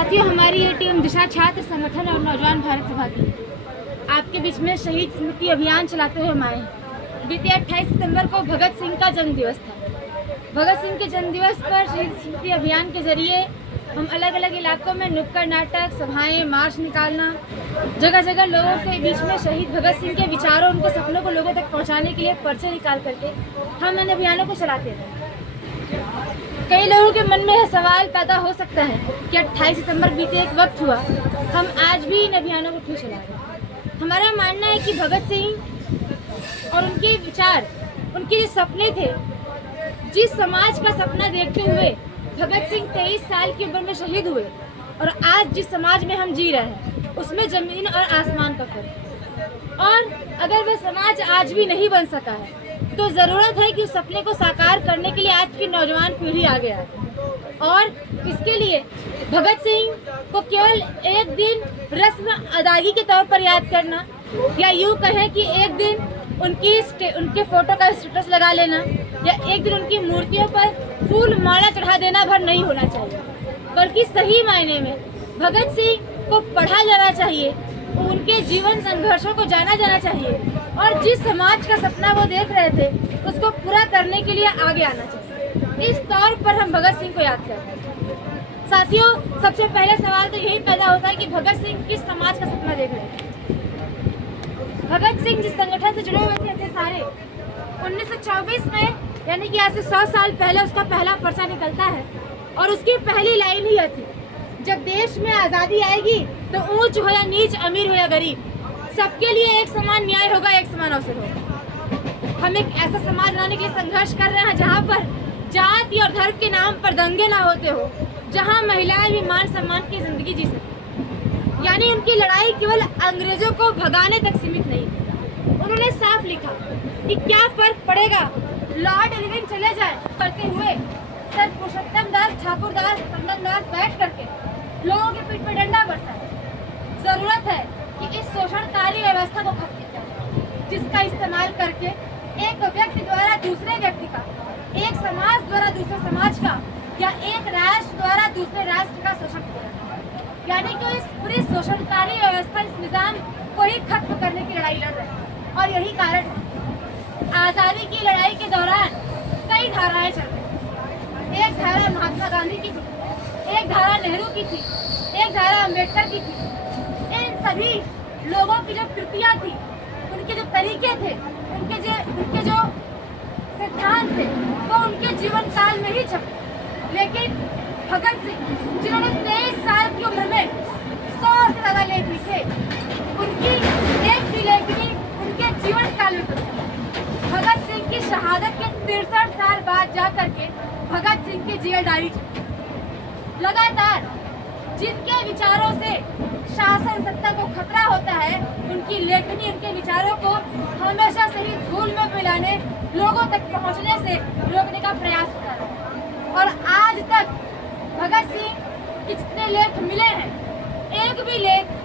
साथियों, हमारी ये टीम दिशा छात्र संगठन और नौजवान भारत सभा की आपके बीच में शहीद स्मृति अभियान चलाते हुए हम आए हैं। बीते 28 सितंबर को भगत सिंह का जन्म दिवस था। भगत सिंह के जन्म दिवस पर शहीद स्मृति अभियान के जरिए हम अलग अलग इलाकों में नुक्कड़ नाटक, सभाएं, मार्च निकालना, जगह जगह लोगों के बीच में शहीद भगत सिंह के विचारों, उनके सपनों को लोगों तक पहुँचाने के लिए पर्चे निकाल करके हम इन अभियानों को चलाते थे। कई लोगों के मन में यह सवाल पैदा हो सकता है कि 28 सितंबर बीते एक वक्त हुआ, हम आज भी इन अभियानों को क्यों चला रहे हैं। हमारा मानना है कि भगत सिंह और उनके विचार, उनके जो सपने थे, जिस समाज का सपना देखते हुए भगत सिंह 23 साल की उम्र में शहीद हुए और आज जिस समाज में हम जी रहे हैं उसमें जमीन और आसमान का फर्क। और अगर वह समाज आज भी नहीं बन सका है तो ज़रूरत है कि उस सपने को साकार करने के लिए आज की नौजवान पीढ़ी आगे आए। और इसके लिए भगत सिंह को केवल एक दिन रस्म अदायगी के तौर पर याद करना, या यूँ कहें कि एक दिन उनके फोटो का स्टेटस लगा लेना, या एक दिन उनकी मूर्तियों पर फूल माला चढ़ा देना भर नहीं होना चाहिए, बल्कि सही मायने में भगत सिंह को पढ़ा जाना चाहिए, उनके जीवन संघर्षों को जाना जाना चाहिए और जिस समाज का सपना वो देख रहे थे उसको पूरा करने के लिए आगे आना चाहिए। इस तौर पर हम भगत सिंह को याद करते हैं। साथियों, सबसे पहले सवाल तो यही पैदा होता है कि भगत सिंह किस समाज का सपना देख रहे थे। भगत सिंह जिस संगठन से जुड़े हुए थे सारे, 1924 में यानी कि आज से 100 साल पहले उसका पहला पर्चा निकलता है और उसकी पहली लाइन ही थी, जब देश में आज़ादी आएगी तो ऊंच हो या नीच, अमीर हो या गरीब, सबके लिए एक समान न्याय होगा, एक समान अवसर होगा। हम एक ऐसा समाज बनाने के लिए संघर्ष कर रहे हैं जहां पर जाति और धर्म के नाम पर दंगे ना होते हो, जहां महिलाएं भी मान सम्मान की जिंदगी जी सकें। यानी उनकी लड़ाई केवल अंग्रेजों को भगाने तक सीमित नहीं। उन्होंने साफ लिखा कि क्या फर्क पड़ेगा लॉर्ड एलिविन चले जाए करते हुए सर पुरुषोत्तम दास, ठाकुर दास, टंडन दास बैठ करके लोगों के पीठ पर डंडा बरसाए। जरूरत है कि इस शोषणकारी व्यवस्था को खत्म किया जाए, जिसका इस्तेमाल करके एक व्यक्ति द्वारा दूसरे व्यक्ति का, एक समाज द्वारा दूसरे समाज का, या एक राष्ट्र द्वारा दूसरे राष्ट्र का शोषण किया जाए। यानी कि इस पूरी शोषणकारी व्यवस्था, इस निजाम को ही खत्म करने की लड़ाई लड़ रहे हैं। और यही कारण है आज़ादी की लड़ाई के दौरान कई धाराएं चल रही। एक धारा महात्मा गांधी की थी, एक धारा नेहरू की थी, एक धारा अम्बेडकर की थी। इन सभी लोगों की जो कृतियाँ थी, उनके जो तरीके थे, उनके जो सिद्धांत थे, वो उनके जीवन काल में ही छपे। लेकिन भगत सिंह, जिन्होंने 23 साल की उम्र में 100 से ज़्यादा लेख लिखे, उनकी एक भी लेखनी उनके जीवन काल में बनी। भगत सिंह की शहादत के 63 साल बाद जा करके भगत सिंह की जेल डायरी छपी। लगातार जिनके विचारों से शासन सत्ता को खतरा होता है, उनकी लेखनी, उनके विचारों को हमेशा से ही धूल में मिलाने, लोगों तक पहुंचने से रोकने का प्रयास होता है। और आज तक भगत सिंह के जितने लेख मिले हैं, एक भी लेख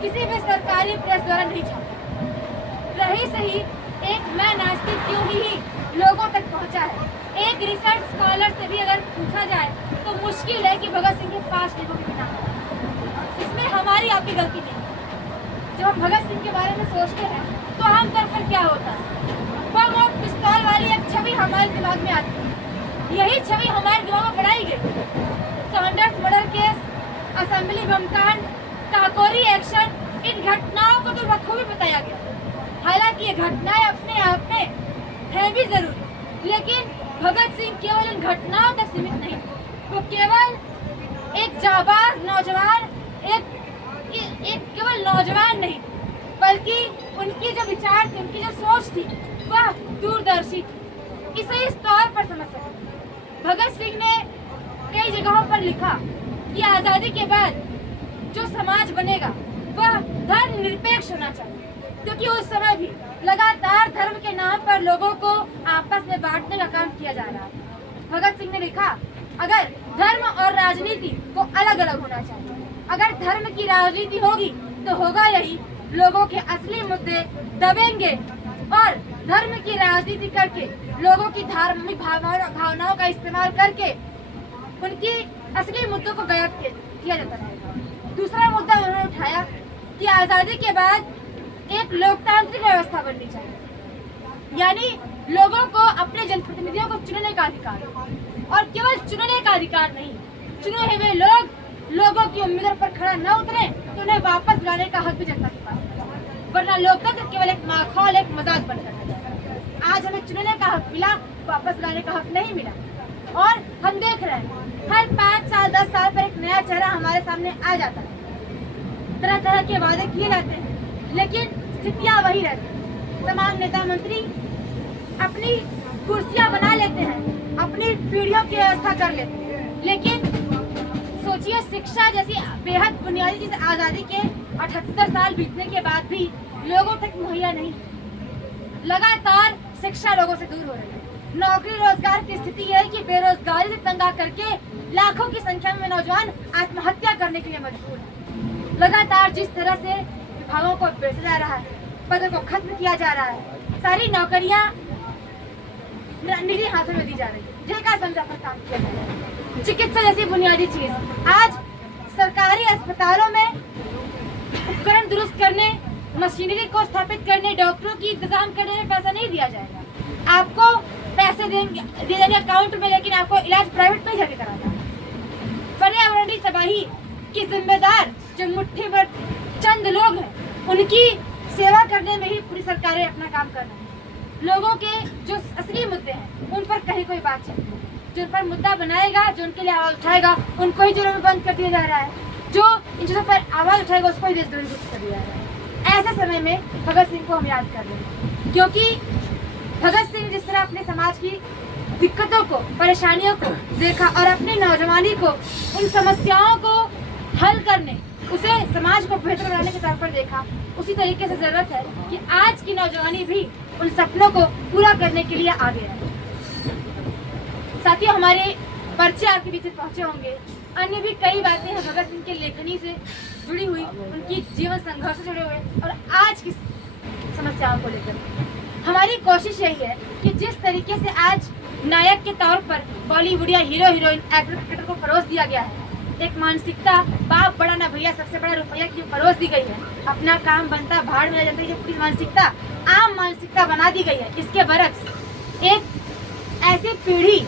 किसी भी सरकारी प्रेस द्वारा नहीं छपा। रही सही एक मैं नास्तिक क्यों ही लोगों तक पहुंचा है। एक रिसर्च स्कॉलर से भी अगर पूछा जाए तो मुश्किल है कि भगत सिंह के 5 लेखों के बिना, इसमें हमारी आपकी गलती नहीं। जब हम भगत सिंह के बारे में सोचते हैं तो आमतौर पर क्या होता है, बम और पिस्तौल वाली एक छवि हमारे दिमाग में आती है। यही छवि हमारे दिमाग में बढ़ाई गई। सॉन्डर्स मर्डर केस, असेंबली बमकांड, काकोरी एक्शन, इन घटनाओं को तो बखूबी बताया गया। हालांकि ये घटनाएं अपने आप में है भी जरूरी, लेकिन भगत सिंह केवल इन घटनाओं तक सीमित नहीं। वो केवल एक जाबाज नौजवान, एक केवल नौजवान नहीं, बल्कि उनकी जो विचार थे, उनकी जो सोच थी, वह दूरदर्शी थी। इसे इस तौर पर समझ सकते। भगत सिंह ने कई जगहों पर लिखा कि आज़ादी के बाद जो समाज बनेगा वह धर्मनिरपेक्ष होना चाहिए, क्योंकि उस समय भी लगातार धर्म के नाम पर लोगों को आपस में बांटने का काम किया जा रहा है। भगत सिंह ने लिखा, अगर धर्म और राजनीति को अलग अलग होना चाहिए। अगर धर्म की राजनीति होगी तो होगा यही, लोगों के असली मुद्दे दबेंगे और धर्म की राजनीति करके, लोगों की धार्मिक भावनाओं का इस्तेमाल करके उनकी असली मुद्दों को गायब किया जाता है। कि आज़ादी के बाद एक लोकतांत्रिक व्यवस्था बननी चाहिए, यानी लोगों को अपने जनप्रतिनिधियों को चुनने का अधिकार, और केवल चुनने का अधिकार नहीं, चुने हुए लोग लोगों की उम्मीदों पर खड़ा न उतरे तो उन्हें वापस बुलाने का हक भी जनता के पास है, वरना लोकतंत्र केवल एक माखौल, एक मजाक बनकर रह जाएगा। आज हमें चुनने का हक मिला, वापस बुलाने का हक नहीं मिला, और हम देख रहे हैं हर 5 साल 10 साल पर एक नया चेहरा हमारे सामने आ जाता है, तरह तरह के वादे किए जाते हैं, लेकिन स्थितियां वही रहती हैं। तमाम नेता मंत्री अपनी कुर्सियां बना लेते हैं, अपनी पीढ़ियों की व्यवस्था कर लेते हैं, लेकिन सोचिए शिक्षा जैसी बेहद बुनियादी चीज आज़ादी के 78 साल बीतने के बाद भी लोगों तक मुहैया नहीं। लगातार शिक्षा लोगों से दूर हो रही है, नौकरी रोजगार की स्थिति है कि बेरोजगारी से तंग आ करके लाखों की संख्या में नौजवान आत्महत्या करने के लिए मजबूर है। लगातार जिस तरह से विभागों को बेचा जा रहा है, पदों को खत्म किया जा रहा है, सारी नौकरियां निजी हाथों में दी जा रही है, ठेका समझा कर काम किया जा रहा है। चिकित्सा जैसी बुनियादी चीज आज सरकारी अस्पतालों में उपकरण दुरुस्त करने, मशीनरी को स्थापित करने, डॉक्टरों की इंतजाम करने में पैसा नहीं दिया जाएगा। आपको पैसे दिए जाएंगे अकाउंट में, लेकिन आपको इलाज प्राइवेट में जाके कराना है। पर्यावरणीय तबाही की जिम्मेदार जो मुट्ठी भर चंद लोग हैं, उनकी सेवा करने में ही पूरी सरकारें अपना काम कर रही हैं। लोगों के जो असली मुद्दे हैं उन पर कहीं कोई बातचीत नहीं, जो उन पर मुद्दा बनाएगा, जो उनके लिए आवाज उठाएगा, उनको ही जेलों में बंद कर दिया जा रहा है, जो इन चीजों पर आवाज उठाएगा उसको ही देशद्रोही घोषित कर दिया जा रहा है। ऐसे समय में भगत सिंह को हम याद कर रहे हैं, क्योंकि भगत सिंह जिस तरह अपने समाज की दिक्कतों को, परेशानियों को देखा और अपनी नौजवानी को उन समस्याओं को हल करने, उसे समाज को बेहतर बनाने के तौर पर देखा, उसी तरीके से जरूरत है कि आज की नौजवानी भी उन सपनों को पूरा करने के लिए आगे आए। साथियों, हमारे पर्चे आपके बीच पहुंचे होंगे, अन्य भी कई बातें हैं भगत सिंह के लेखनी से जुड़ी हुई, उनकी जीवन संघर्ष से जुड़े हुए और आज की समस्याओं को लेकर। हमारी कोशिश यही है कि जिस तरीके से आज नायक के तौर पर बॉलीवुड या हीरो हीरोइन, एक्टर क्रिकेटर को परोस दिया गया है, एक मानसिकता बाप बड़ा ना भैया सबसे बड़ा रुपया की परोस दी गई है, अपना काम बनता भाड़ में जाता है, पूरी मानसिकता आम मानसिकता बना दी गई है। इसके बरक्स एक ऐसी पीढ़ी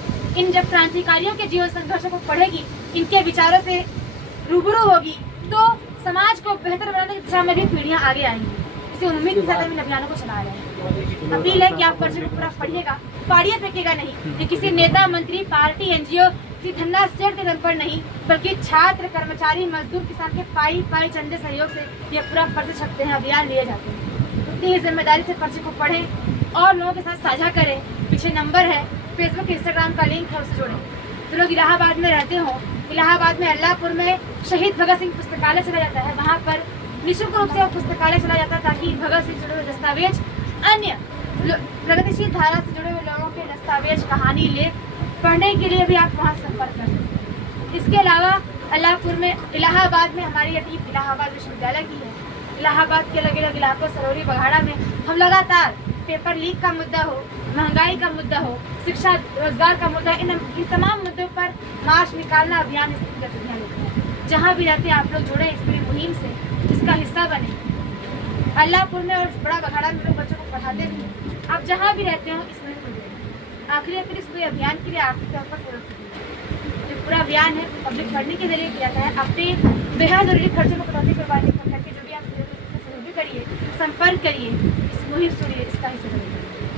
इन जब क्रांतिकारियों के जीवन संघर्षों को पढ़ेगी, इनके विचारों से रूबरू होगी, तो समाज को बेहतर बनाने की दिशा में भी पीढ़ियां आगे आएंगी। इसी उम्मीद के साथ हम इन अभियानों को चला रहे हैं। अपील है कि आप पर्चे को पूरा पढ़िएगा, फाड़िए फेंकेगा नहीं। ये किसी नेता मंत्री, पार्टी, एनजीओ, किसी धन्ना सेठ के दम पर नहीं, बल्कि छात्र, कर्मचारी, मजदूर, किसान के पाई पाई चंदे सहयोग से ये पूरा पर्चे छपते हैं, अभियान लिए जाते हैं। उतनी ही जिम्मेदारी से पर्चे को पढ़ें और लोगों के साथ साझा करें। पीछे नंबर है, फेसबुक इंस्टाग्राम का लिंक है, उससे जुड़ें। जो लोग इलाहाबाद में रहते हों, इलाहाबाद में अल्लाहपुर में शहीद भगत सिंह पुस्तकालय चला जाता है, वहाँ पर निःशुल्क रूप से पुस्तकालय चला जाता है ताकि भगत सिंह से जुड़े हुए दस्तावेज, अन्य प्रगतिशील धारा से जुड़े हुए लोगों के दस्तावेज, कहानी, लेख पढ़ने के लिए भी आप वहाँ संपर्क कर सकते हैं। इसके अलावा अल्लाहपुर में, इलाहाबाद में हमारी ये टीम इलाहाबाद विश्वविद्यालय की है। इलाहाबाद के अलग अलग इलाकों, सरोरी, बघाड़ा में हम लगातार पेपर लीक का मुद्दा हो, महंगाई का मुद्दा हो, शिक्षा रोजगार का मुद्दा, इन तमाम मुद्दों पर मार्च निकालना, अभियान इसकी गतिविधियाँ लेते हैं। जहाँ भी रहते हैं आप लोग जुड़े इस पूरी मुहिम से, इसका हिस्सा बने। अल्लाहपुर में और बड़ा बघाड़ा में लोग बच्चों को पढ़ाते भी हैं। आप जहाँ भी रहते हो इस मुहिम में जुड़े। आखिरी इस पूरे अभियान के लिए आर्थिक तौर पर सहयोग, जो पूरा अभियान है पब्लिक फंडिंग के जरिए किया गया है। अपने बेहद जरूरी खर्चों को कटौती करवाने को करके जो भी आप सहयोग करिए, संपर्क करिए, इस मुहिम से इसका हिस्सा बनिए।